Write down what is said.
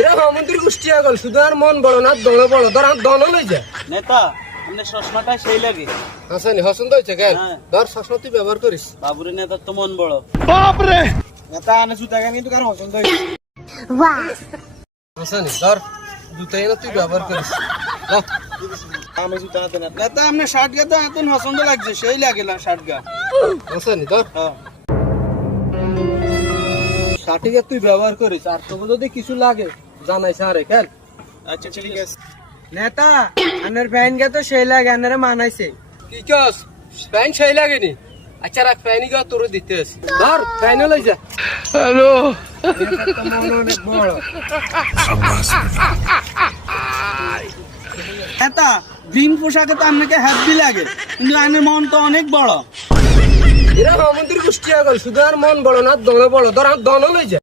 এরা হমন্ত্রী গোষ্ঠী আগল শুধু আর মন বড় না দল বড়। ধর আর দল লই যা। নেতা আপনার চশমাটা সেই লাগে। হাসানি হসন্ত হয়েছে কেন হ্যাঁ। ধর চশমা তুই ব্যবহার করিস। বাবুরে নেতার তো মন বড়। নেতা আনে জুতা গান কিন্তু কারও পছন্দ হয়েছে হাসানি ধর জুতাই না তুই ব্যবহার করিস। আমি জুতা হাতে না নেতা আপনার শার্ট গা তো এত পছন্দ লাগছে সেই লাগে শার্ট গা। হাসানি ধর। হ্যাঁ। ষাটিকে তুই ব্যবহার করিস আর তোকে যদি কিছু লাগে আরে কেন আচ্ছা ঠিক আছে। নেতা আনের তো সেই লাগে আনারে মানাইছে। কি কস? প্যান সেই লাগেনি? আচ্ছা রাখ প্যানই গা তোর দিতে আসি ধর প্যানও লই যা। অনেক নেতা গ্রিন পোশাকে তো আপনাকে হ্যাপি লাগে কিন্তু আইনের মন তো অনেক বড়। এরা মন্ত্রী গোষ্ঠী আগল শুধু আর মন বড় না দল বড়। ধর আর দল লই যা।